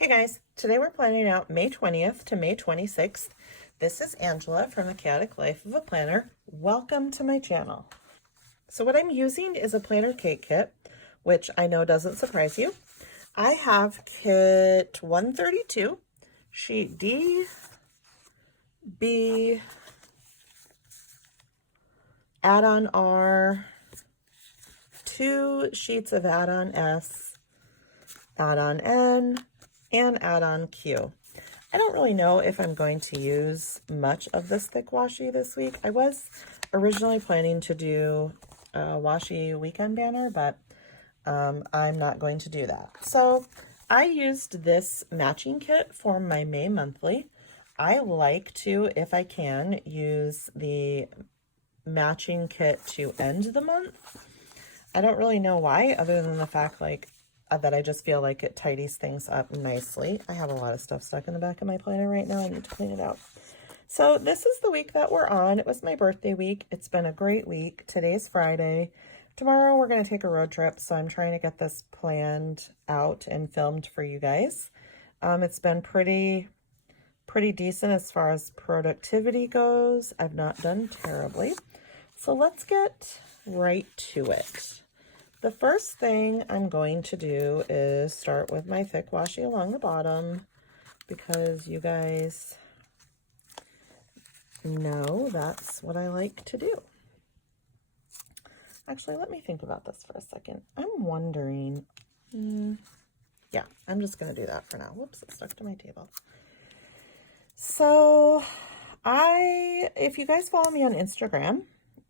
Hey guys, today we're planning out May 20th to May 26th. This is Angela from The Chaotic Life of a Planner. Welcome to my channel. So what I'm using is a planner cake kit, which I know doesn't surprise you. I have kit 132, sheet D, B, add-on R, 2 sheets of add-on S, add-on N, and add-on Q. I don't really know if I'm going to use much of this thick washi this week. I was originally planning to do a washi weekend banner, but I'm not going to do that. So I used this matching kit for my May monthly. I like to, if I can, use the matching kit to end the month. I don't really know why, other than the fact that I just feel like it tidies things up nicely. I have a lot of stuff stuck in the back of my planner right now. I need to clean it out. So this is the week that we're on. It was my birthday week. It's been a great week. Today's Friday. Tomorrow we're going to take a road trip, so I'm trying to get this planned out and filmed for you guys. It's been pretty decent as far as productivity goes. I've not done terribly. So let's get right to it. The first thing I'm going to do is start with my thick washi along the bottom, because you guys know that's what I like to do. Actually, let me think about this for a second. I'm wondering, yeah, I'm just going to do that for now. Whoops, it stuck to my table. So if you guys follow me on Instagram,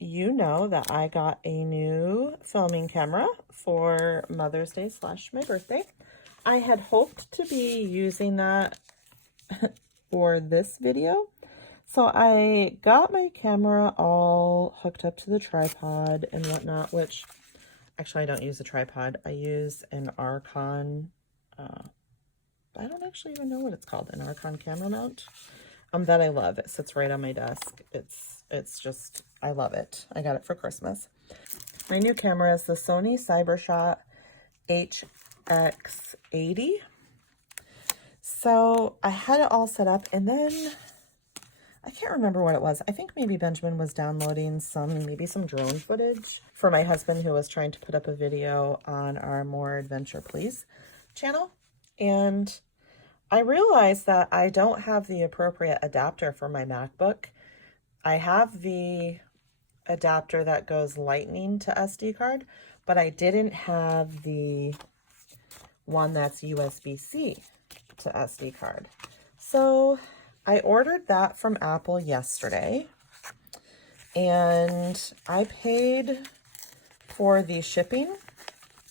you know that I got a new filming camera for Mother's Day / my birthday. I had hoped to be using that for this video. So I got my camera all hooked up to the tripod and whatnot, which actually I don't use a tripod. I use an Archon, I don't actually even know what it's called, an Archon camera mount. That I love. It sits right on my desk. It's just, I love it. I got it for Christmas. My new camera is the Sony CyberShot HX80. So I had it all set up, and then I can't remember what it was. I think maybe Benjamin was downloading maybe some drone footage for my husband, who was trying to put up a video on our More Adventure Please channel. And I realized that I don't have the appropriate adapter for my MacBook. I have the adapter that goes lightning to SD card, but I didn't have the one that's USB-C to SD card. So I ordered that from Apple yesterday, and I paid for the shipping.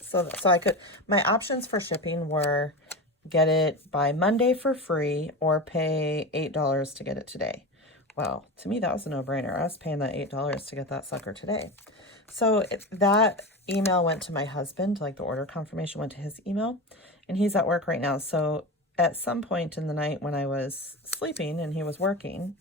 So my options for shipping were get it by Monday for free or pay $8 to get it today. Well, to me, that was a no-brainer. I was paying that $8 to get that sucker today. So that email went to my husband, like the order confirmation went to his email, and he's at work right now. So at some point in the night when I was sleeping and he was working,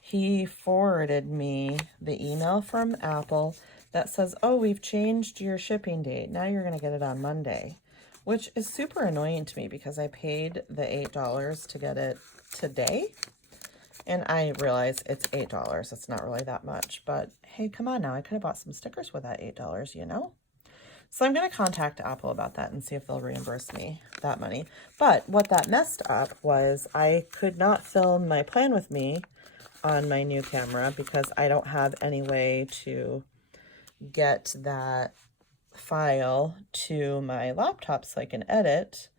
he forwarded me the email from Apple that says, oh, we've changed your shipping date. Now you're going to get it on Monday, which is super annoying to me because I paid the $8 to get it today. And I realize it's $8. It's not really that much, but hey, come on now. I could have bought some stickers with that $8, you know? So I'm going to contact Apple about that and see if they'll reimburse me that money. But what that messed up was I could not film my plan with me on my new camera because I don't have any way to get that file to my laptop so I can edit.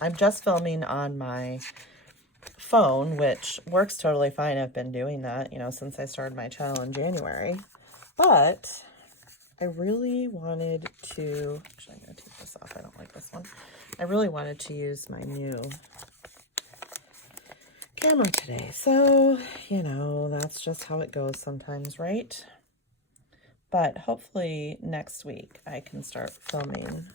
I'm just filming on my phone, which works totally fine. I've been doing that, since I started my channel in January. But I really wanted to, actually I'm going to take this off. I don't like this one. I really wanted to use my new camera today. So, that's just how it goes sometimes, right? But hopefully next week I can start filming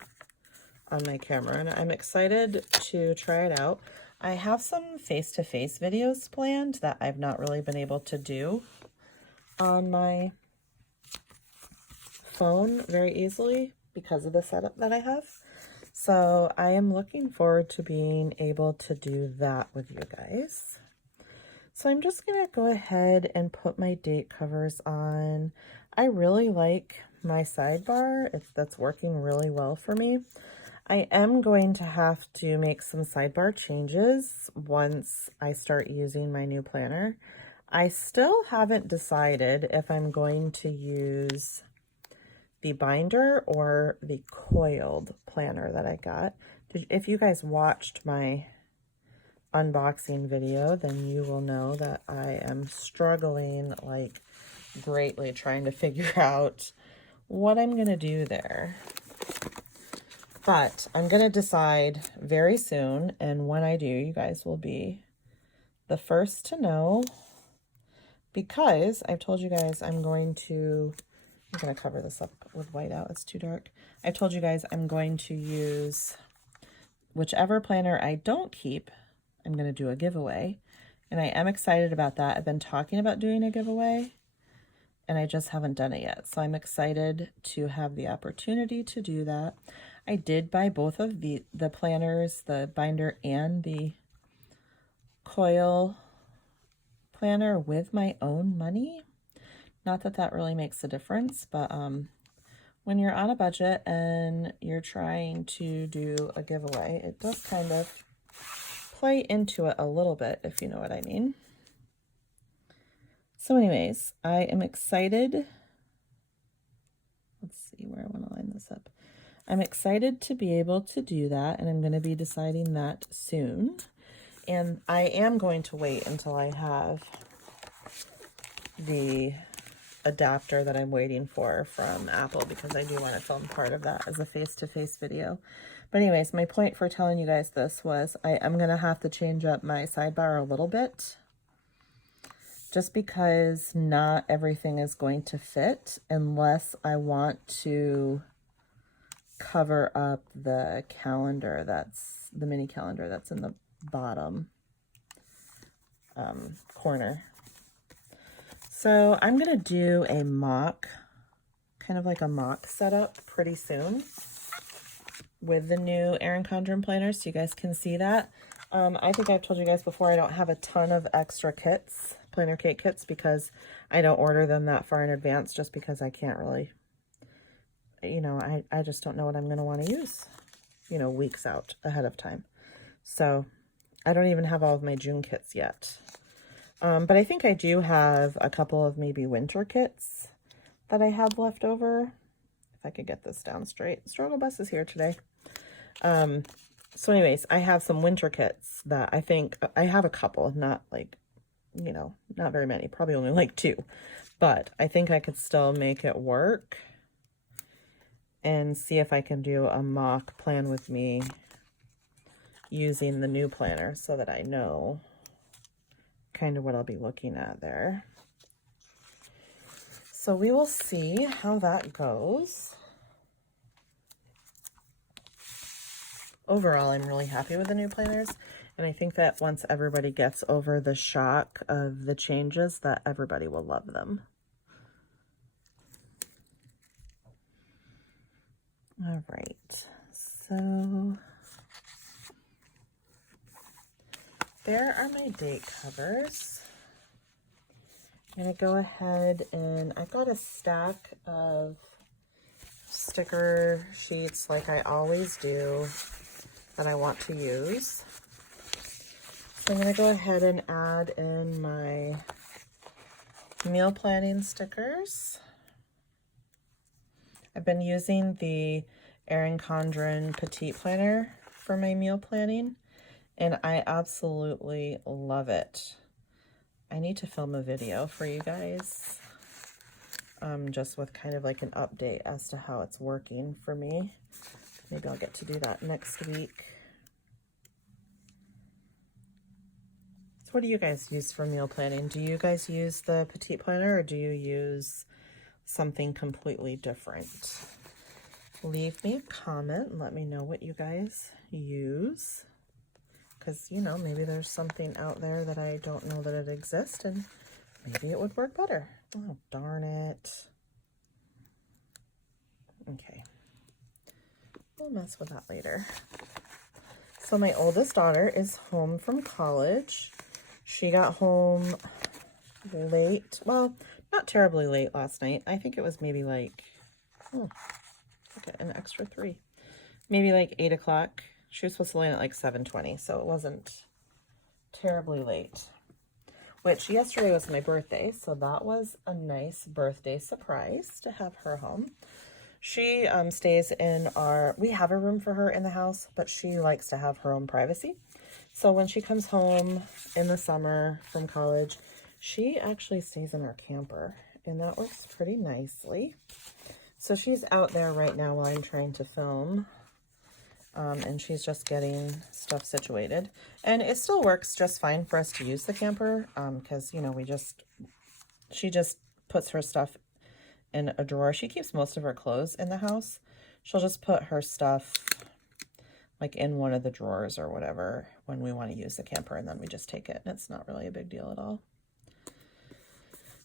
on my camera, and I'm excited to try it out. I have some face-to-face videos planned that I've not really been able to do on my phone very easily because of the setup that I have. So I am looking forward to being able to do that with you guys. So I'm just going to go ahead and put my date covers on. I really like my sidebar. That's working really well for me. I am going to have to make some sidebar changes once I start using my new planner. I still haven't decided if I'm going to use the binder or the coiled planner that I got. If you guys watched my unboxing video, then you will know that I am struggling like greatly trying to figure out what I'm going to do there. But I'm going to decide very soon, and when I do, you guys will be the first to know, because I've told you guys I'm going to cover this up with white out. It's too dark. I've told you guys I'm going to use whichever planner I don't keep, I'm going to do a giveaway, and I am excited about that. I've been talking about doing a giveaway, and I just haven't done it yet. So I'm excited to have the opportunity to do that. I did buy both of the planners, the binder and the coil planner, with my own money. Not that that really makes a difference, but when you're on a budget and you're trying to do a giveaway, it does kind of play into it a little bit, if you know what I mean. So anyways, I am excited. Let's see where I want to line this up. I'm excited to be able to do that, and I'm going to be deciding that soon. And I am going to wait until I have the adapter that I'm waiting for from Apple, because I do want to film part of that as a face-to-face video. But anyways, my point for telling you guys this was I'm going to have to change up my sidebar a little bit, just because not everything is going to fit unless I want to cover up the calendar, that's the mini calendar that's in the bottom corner. So I'm going to do a mock, kind of like a mock setup pretty soon with the new Erin Condren planners, so you guys can see that. I think I've told you guys before, I don't have a ton of extra kits, planner cake kits, because I don't order them that far in advance, just because I can't really, you know, I just don't know what I'm going to want to use, you know, weeks out ahead of time. So I don't even have all of my June kits yet. But I think I do have a couple of maybe winter kits that I have left over. If I could get this down straight. Struggle Bus is here today. So anyways, I have some winter kits that I think, I have a couple, not like, you know, not very many, probably only like 2. But I think I could still make it work and see if I can do a mock plan with me using the new planner, so that I know kind of what I'll be looking at there. So we will see how that goes. Overall, I'm really happy with the new planners, and I think that once everybody gets over the shock of the changes, that everybody will love them. All right, so there are my date covers. I'm going to go ahead and I got a stack of sticker sheets like I always do that I want to use. So I'm going to go ahead and add in my meal planning stickers. I've been using the Erin Condren Petite Planner for my meal planning, and I absolutely love it. I need to film a video for you guys, just with kind of like an update as to how it's working for me. Maybe I'll get to do that next week. So what do you guys use for meal planning? Do you guys use the Petite Planner, or do you use something completely different? Leave me a comment and let me know what you guys use. Because, you know, maybe there's something out there that I don't know that it exists, and maybe it would work better. Oh, darn it. Okay. we'll mess with that later. So my oldest daughter is home from college. She got home late. Well, not terribly late last night. I think it was maybe like, oh, look at an extra 3. Maybe like 8 o'clock. She was supposed to land at like 7:20, so it wasn't terribly late. Which yesterday was my birthday, so that was a nice birthday surprise to have her home. She stays in we have a room for her in the house, but she likes to have her own privacy. So when she comes home in the summer from college, she actually stays in our camper, and that works pretty nicely. So she's out there right now while I'm trying to film, and she's just getting stuff situated. And it still works just fine for us to use the camper, because, you know, she just puts her stuff in a drawer. She keeps most of her clothes in the house. She'll just put her stuff like in one of the drawers or whatever when we want to use the camper, and then we just take it, and it's not really a big deal at all.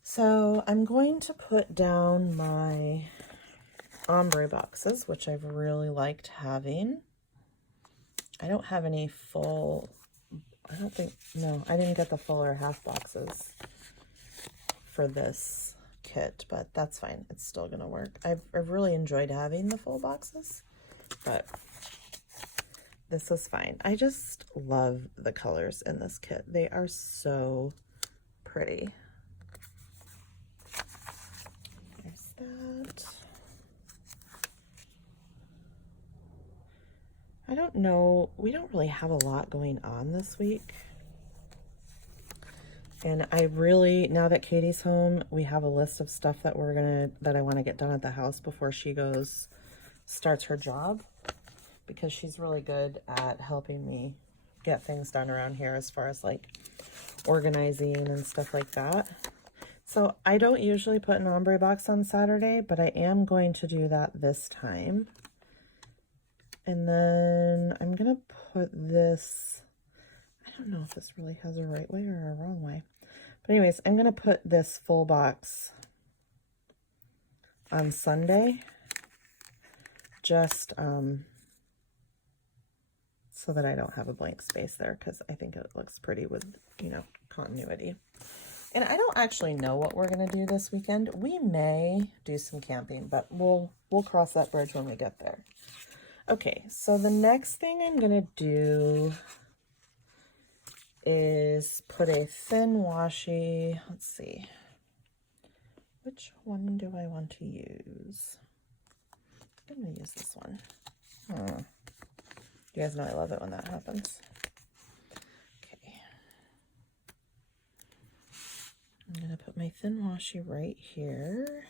So I'm going to put down my ombre boxes, which I've really liked having. I don't have any full, I didn't get the full or half boxes for this kit, but that's fine. It's still gonna work. I've really enjoyed having the full boxes, but this is fine. I just love the colors in this kit. They are so pretty. There's that. I don't know. We don't really have a lot going on this week. And I really, now that Katie's home, we have a list of stuff that I want to get done at the house before she starts her job, because she's really good at helping me get things done around here as far as like organizing and stuff like that. So I don't usually put an ombre box on Saturday, but I am going to do that this time. And then I'm going to put this, I don't know if this really has a right way or a wrong way. But anyways, I'm going to put this full box on Sunday, just so that I don't have a blank space there, because I think it looks pretty with, you know, continuity. And I don't actually know what we're going to do this weekend. We may do some camping, but we'll cross that bridge when we get there. Okay, so the next thing I'm going to do is put a thin washi. Let's see. Which one do I want to use? I'm going to use this one. You guys know I love it when that happens. Okay. I'm going to put my thin washi right here.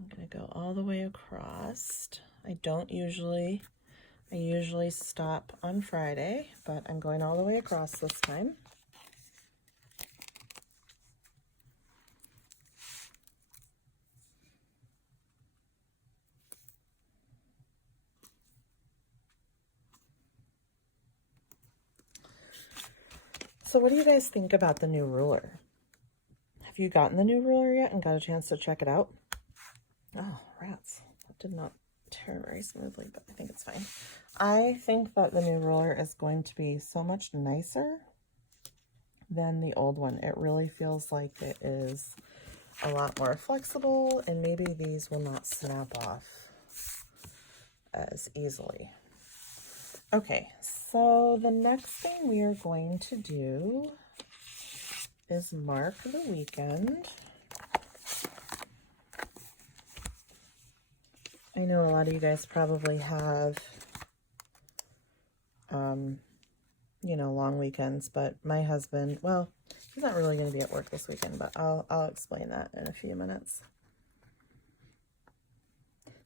I'm going to go all the way across. I usually stop on Friday, but I'm going all the way across this time. So what do you guys think about the new ruler? Have you gotten the new ruler yet and got a chance to check it out? Oh, rats. That did not tear very smoothly, but I think it's fine. I think that the new ruler is going to be so much nicer than the old one. It really feels like it is a lot more flexible, and maybe these will not snap off as easily. Okay, so the next thing we are going to do is mark the weekend. I know a lot of you guys probably have, you know, long weekends, but my husband, well, he's not really going to be at work this weekend, but I'll explain that in a few minutes.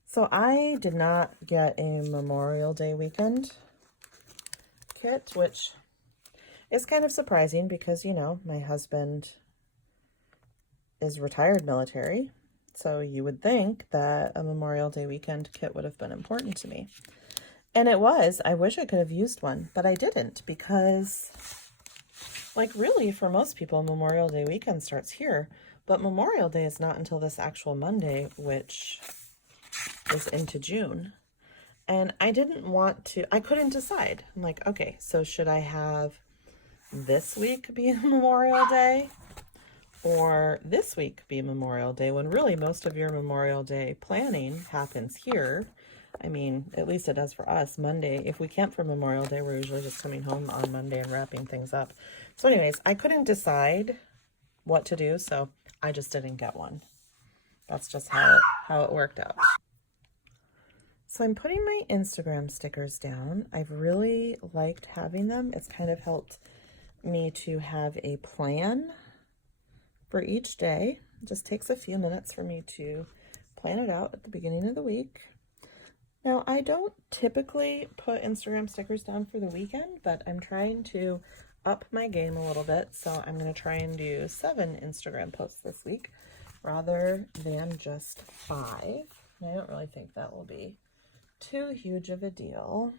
So I did not get a Memorial Day weekend kit, which is kind of surprising because, you know, my husband is retired military. So you would think that a Memorial Day weekend kit would have been important to me. And it was. I wish I could have used one, but I didn't, because, like, really, for most people, Memorial Day weekend starts here. But Memorial Day is not until this actual Monday, which is into June. And I didn't want to, I couldn't decide. I'm like, okay, so should I have this week be Memorial Day or this week be Memorial Day, when really most of your Memorial Day planning happens here? I mean, at least it does for us. Monday, if we camp for Memorial Day, we're usually just coming home on Monday and wrapping things up. So anyways, I couldn't decide what to do, so I just didn't get one. That's just how it worked out. So I'm putting my Instagram stickers down. I've really liked having them. It's kind of helped me to have a plan for each day. It just takes a few minutes for me to plan it out at the beginning of the week. Now, I don't typically put Instagram stickers down for the weekend, but I'm trying to up my game a little bit. So I'm going to try and do 7 Instagram posts this week rather than just 5. And I don't really think that will be too huge of a deal.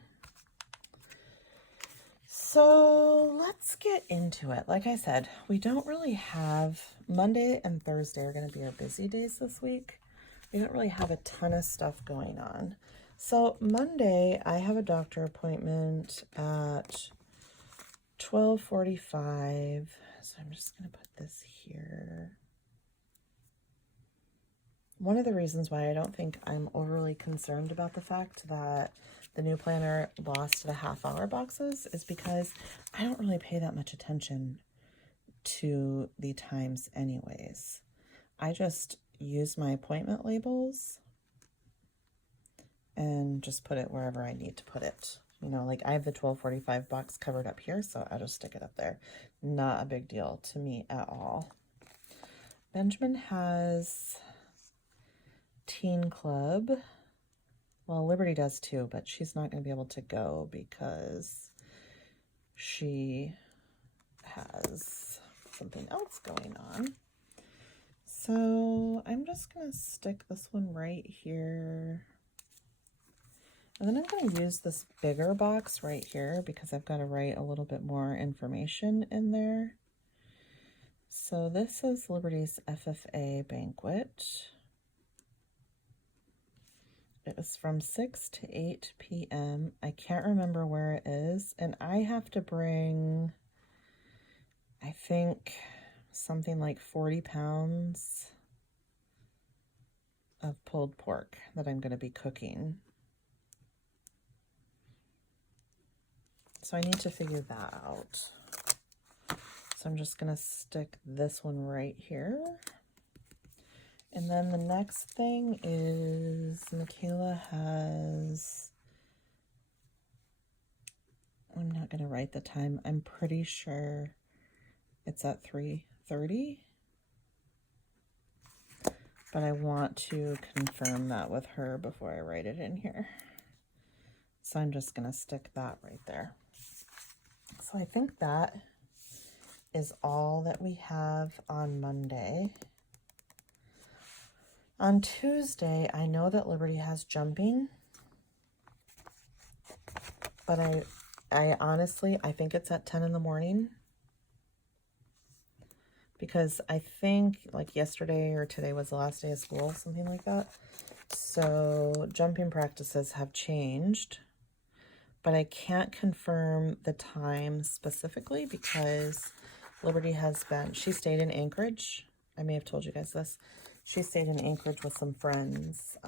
So let's get into it. Like I said, we don't really have, Monday and Thursday are going to be our busy days this week. We don't really have a ton of stuff going on. So Monday, I have a doctor appointment at 12:45. So I'm just going to put this here. One of the reasons why I don't think I'm overly concerned about the fact that the new planner lost the half-hour boxes is because I don't really pay that much attention to the times anyways. I just use my appointment labels and just put it wherever I need to put it. You know, like I have the 12:45 box covered up here, so I'll just stick it up there. Not a big deal to me at all. Benjamin has teen club. Well, Liberty does too, but she's not going to be able to go because she has something else going on. So I'm just going to stick this one right here. And then I'm going to use this bigger box right here because I've got to write a little bit more information in there. So this is Liberty's FFA banquet. It was from 6 to 8 p.m. I can't remember where it is. And I have to bring, I think, something like 40 pounds of pulled pork that I'm going to be cooking. So I need to figure that out. So I'm just going to stick this one right here. And then the next thing is Michaela has, I'm not going to write the time. I'm pretty sure it's at 3:30. But I want to confirm that with her before I write it in here. So I'm just going to stick that right there. So I think that is all that we have on Monday. On Tuesday, I know that Liberty has jumping, but I honestly, I think it's at 10 in the morning because I think like yesterday or today was the last day of school, something like that. So jumping practices have changed, but I can't confirm the time specifically because Liberty has been, she stayed in Anchorage. I may have told you guys this. She stayed in Anchorage with some friends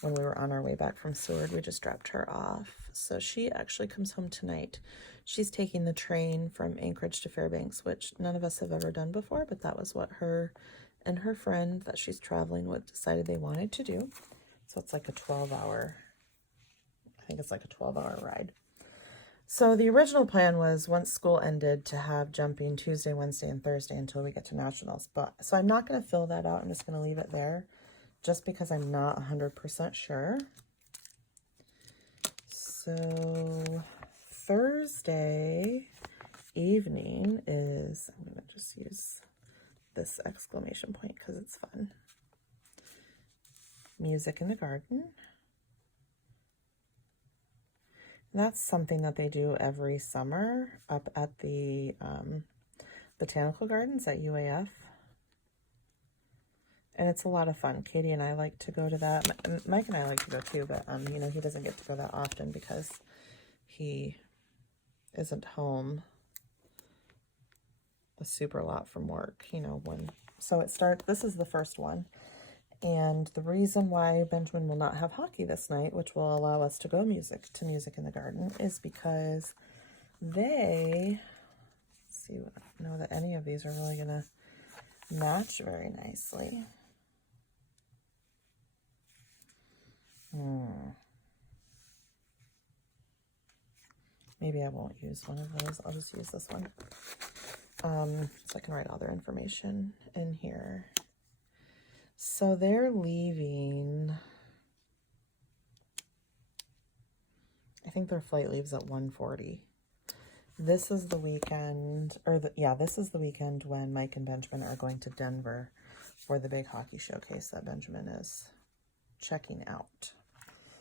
when we were on our way back from Seward. We just dropped her off. So she actually comes home tonight. She's taking the train from Anchorage to Fairbanks, which none of us have ever done before, but that was what her and her friend that she's traveling with decided they wanted to do. So it's like a 12-hour, I think it's like a 12-hour ride. So the original plan was once school ended to have jumping Tuesday, Wednesday, and Thursday until we get to nationals. But so I'm not going to fill that out. I'm just going to leave it there just because I'm not 100% sure. So Thursday evening is, I'm going to just use this exclamation point because it's fun. Music in the garden. That's something that they do every summer up at the botanical gardens at UAF. And it's a lot of fun. Katie and I like to go to that. Mike and I like to go too, but, you know, he doesn't get to go that often because he isn't home a super lot from work, you know, so this is the first one. And the reason why Benjamin will not have hockey this night, which will allow us to go to Music in the Garden, is because let's see, I don't know that any of these are really going to match very nicely. Maybe I won't use one of those. I'll just use this one. So I can write all their information in here. So they're leaving, I think their flight leaves at 1:40. This is the weekend, this is the weekend when Mike and Benjamin are going to Denver for the big hockey showcase that Benjamin is checking out.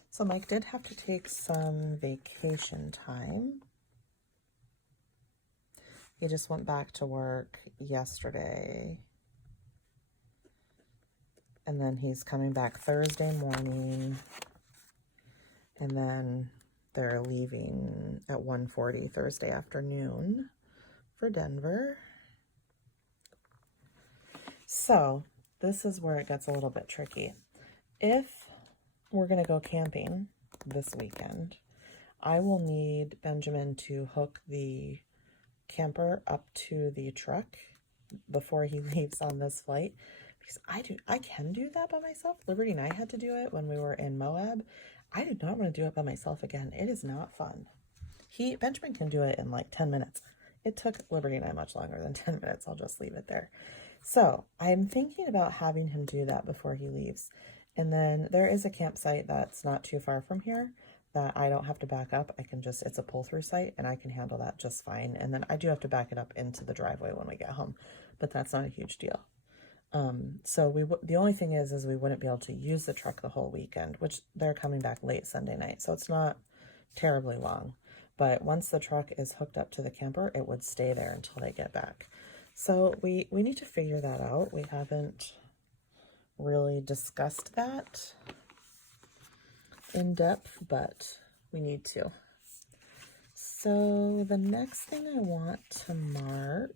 So Mike did have to take some vacation time. He just went back to work yesterday. And then he's coming back Thursday morning. And then they're leaving at 1:40 Thursday afternoon for Denver. So this is where it gets a little bit tricky. If we're going to go camping this weekend, I will need Benjamin to hook the camper up to the truck before he leaves on this flight, because I can do that by myself. Liberty and I had to do it when we were in Moab. I did not want to do it by myself again. It is not fun. Benjamin can do it in like 10 minutes. It took Liberty and I much longer than 10 minutes. I'll just leave it there. So I'm thinking about having him do that before he leaves. And then there is a campsite that's not too far from here that I don't have to back up. It's a pull-through site, and I can handle that just fine. And then I do have to back it up into the driveway when we get home, but that's not a huge deal. So the only thing is we wouldn't be able to use the truck the whole weekend, which they're coming back late Sunday night. So it's not terribly long, but once the truck is hooked up to the camper, it would stay there until they get back. So we need to figure that out. We haven't really discussed that in depth, but we need to. So the next thing I want to mark,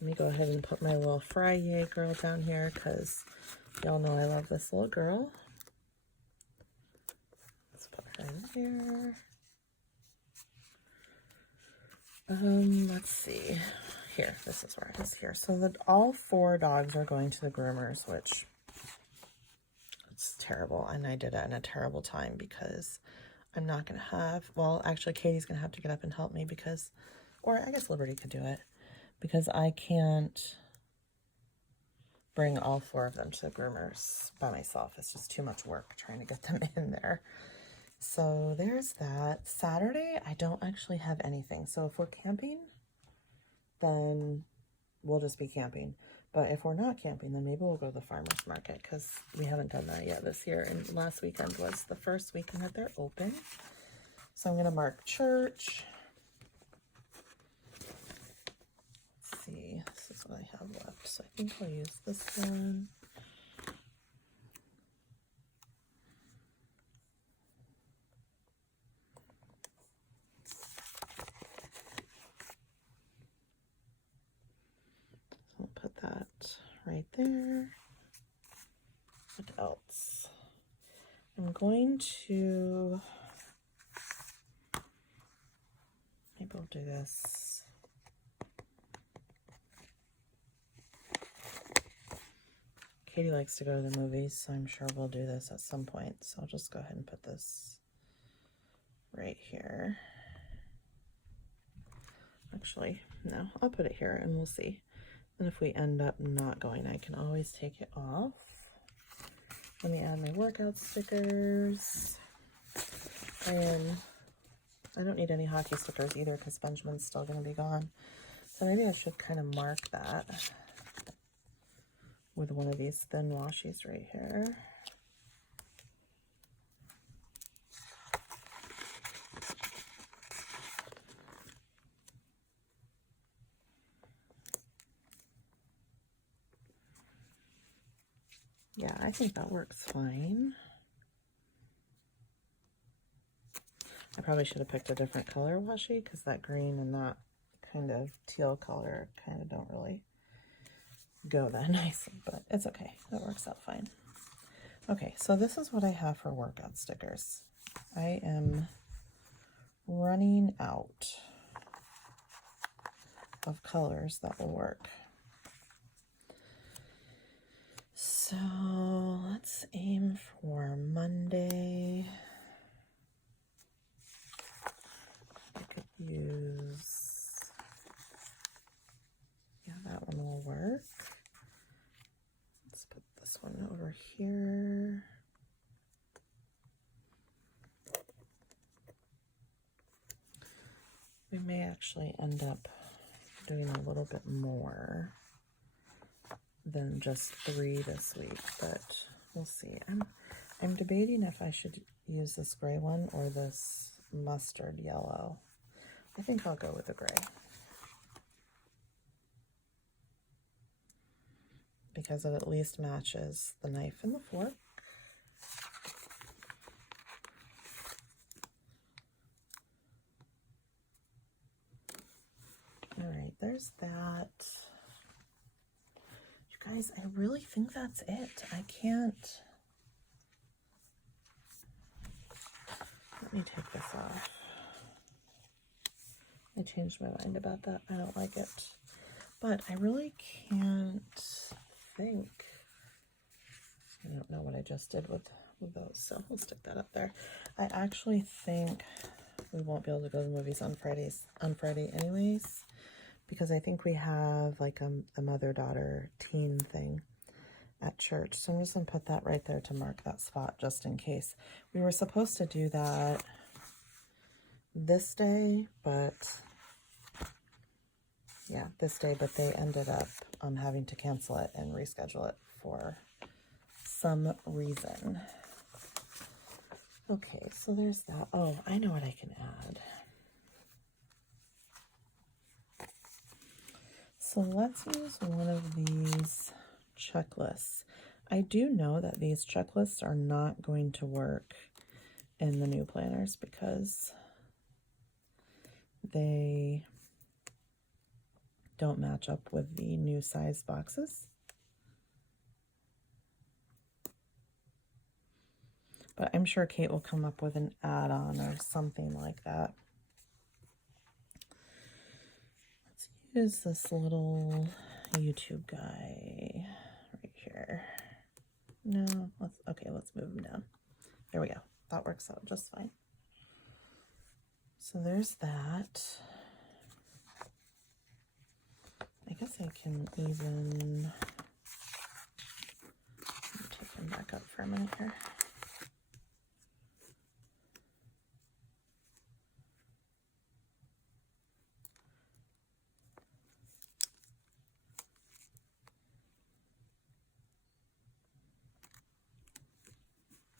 let me go ahead and put my little Fry-Yay girl down here because y'all know I love this little girl. Let's put her in here. Let's see. Here, this is where it is here. So all 4 dogs are going to the groomers, which it's terrible. And I did it in a terrible time because I'm not going to have, well, actually Katie's going to have to get up and help me or I guess Liberty could do it, because I can't bring all 4 of them to the groomers by myself. It's just too much work trying to get them in there. So there's that. Saturday, I don't actually have anything. So if we're camping, then we'll just be camping. But if we're not camping, then maybe we'll go to the farmer's market, because we haven't done that yet this year. And last weekend was the first weekend that they're open. So I'm going to mark church. Let's see. This is what I have left. So I think I'll use this one. I'll put that right there. What else? I'm going to, maybe I'll do this. Katie likes to go to the movies, so I'm sure we'll do this at some point. So I'll just go ahead and put this right here. Actually, no, I'll put it here and we'll see. And if we end up not going, I can always take it off. Let me add my workout stickers. And I don't need any hockey stickers either because Benjamin's still going to be gone. So maybe I should kind of mark that with one of these thin washies right here. Yeah, I think that works fine. I probably should have picked a different color washi because that green and that kind of teal color kind of don't really go that nicely, but it's okay. That works out fine. Okay, so this is what I have for workout stickers. I am running out of colors that will work. So let's aim for Monday. I could use, yeah, that one will work. Let's put this one over here. We may actually end up doing a little bit more than just 3 this week, but we'll see. I'm debating if I should use this gray one or this mustard yellow. I think I'll go with the gray because it at least matches the knife and the fork. All right, there's that. You guys, I really think that's it. I can't. Let me take this off. I changed my mind about that. I don't like it. But I really can't think. I don't know what I just did with those, so we'll stick that up there. I actually think we won't be able to go to the movies on Friday anyways, because I think we have like a mother-daughter teen thing at church. So I'm just going to put that right there to mark that spot just in case. We were supposed to do that this day, but yeah, this day, but they ended up having to cancel it and reschedule it for some reason. Okay, so there's that. Oh, I know what I can add. So let's use one of these checklists. I do know that these checklists are not going to work in the new planners because they don't match up with the new size boxes. But I'm sure Kate will come up with an add-on or something like that. Let's use this little YouTube guy right here. No, let's move him down. There we go. That works out just fine. So there's that. I guess I can even take him back up for a minute here.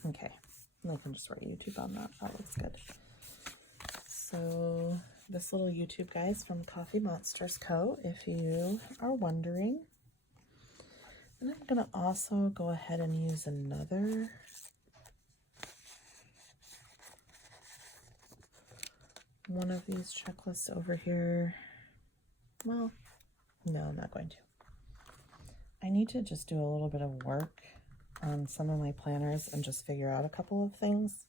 Okay, and I can just write YouTube on that. That looks good. So this little YouTube guy is from CoffeeMonsterzCo, if you are wondering. And I'm going to also go ahead and use another one of these checklists over here. Well, no, I'm not going to. I need to just do a little bit of work on some of my planners and just figure out a couple of things,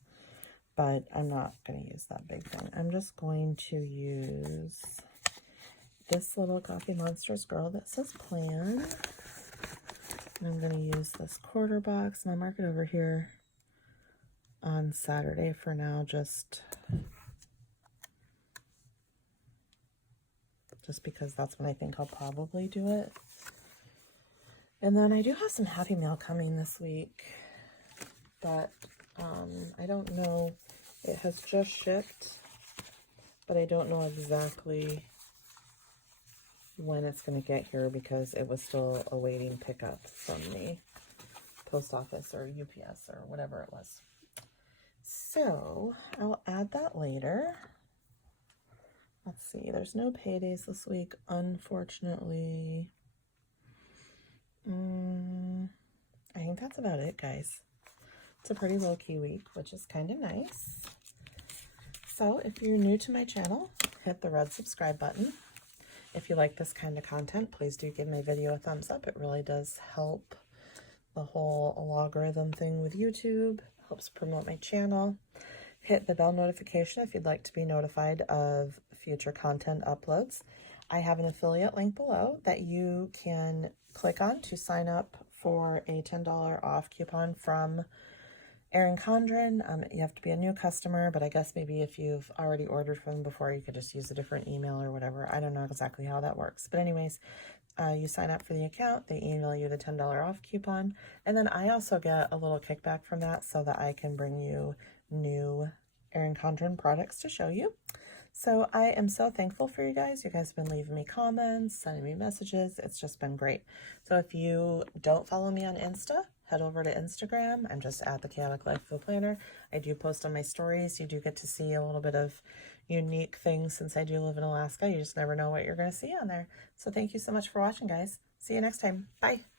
but I'm not going to use that big thing. I'm just going to use this little Coffee Monsters girl that says plan. And I'm going to use this quarter box, and I'll mark it over here on Saturday for now, just because that's when I think I'll probably do it. And then I do have some Happy Mail coming this week, but I don't know. It has just shipped, but I don't know exactly when it's going to get here because it was still awaiting pickup from the post office or UPS or whatever it was. So I'll add that later. Let's see. There's no paydays this week, unfortunately. I think that's about it, guys. It's a pretty low-key week, which is kind of nice. So if you're new to my channel, hit the red subscribe button. If you like this kind of content, please do give my video a thumbs up. It really does help the whole algorithm thing with YouTube, helps promote my channel. Hit the bell notification if you'd like to be notified of future content uploads. I have an affiliate link below that you can click on to sign up for a $10 off coupon from Erin Condren. You have to be a new customer, but I guess maybe if you've already ordered from them before, you could just use a different email or whatever. I don't know exactly how that works. But anyways, you sign up for the account, they email you the $10 off coupon, and then I also get a little kickback from that so that I can bring you new Erin Condren products to show you. So I am so thankful for you guys. You guys have been leaving me comments, sending me messages. It's just been great. So if you don't follow me on Insta, head over to Instagram. I'm just at The Chaotic Life of a Planner. I do post on my stories. You do get to see a little bit of unique things since I do live in Alaska. You just never know what you're going to see on there. So thank you so much for watching, guys. See you next time. Bye.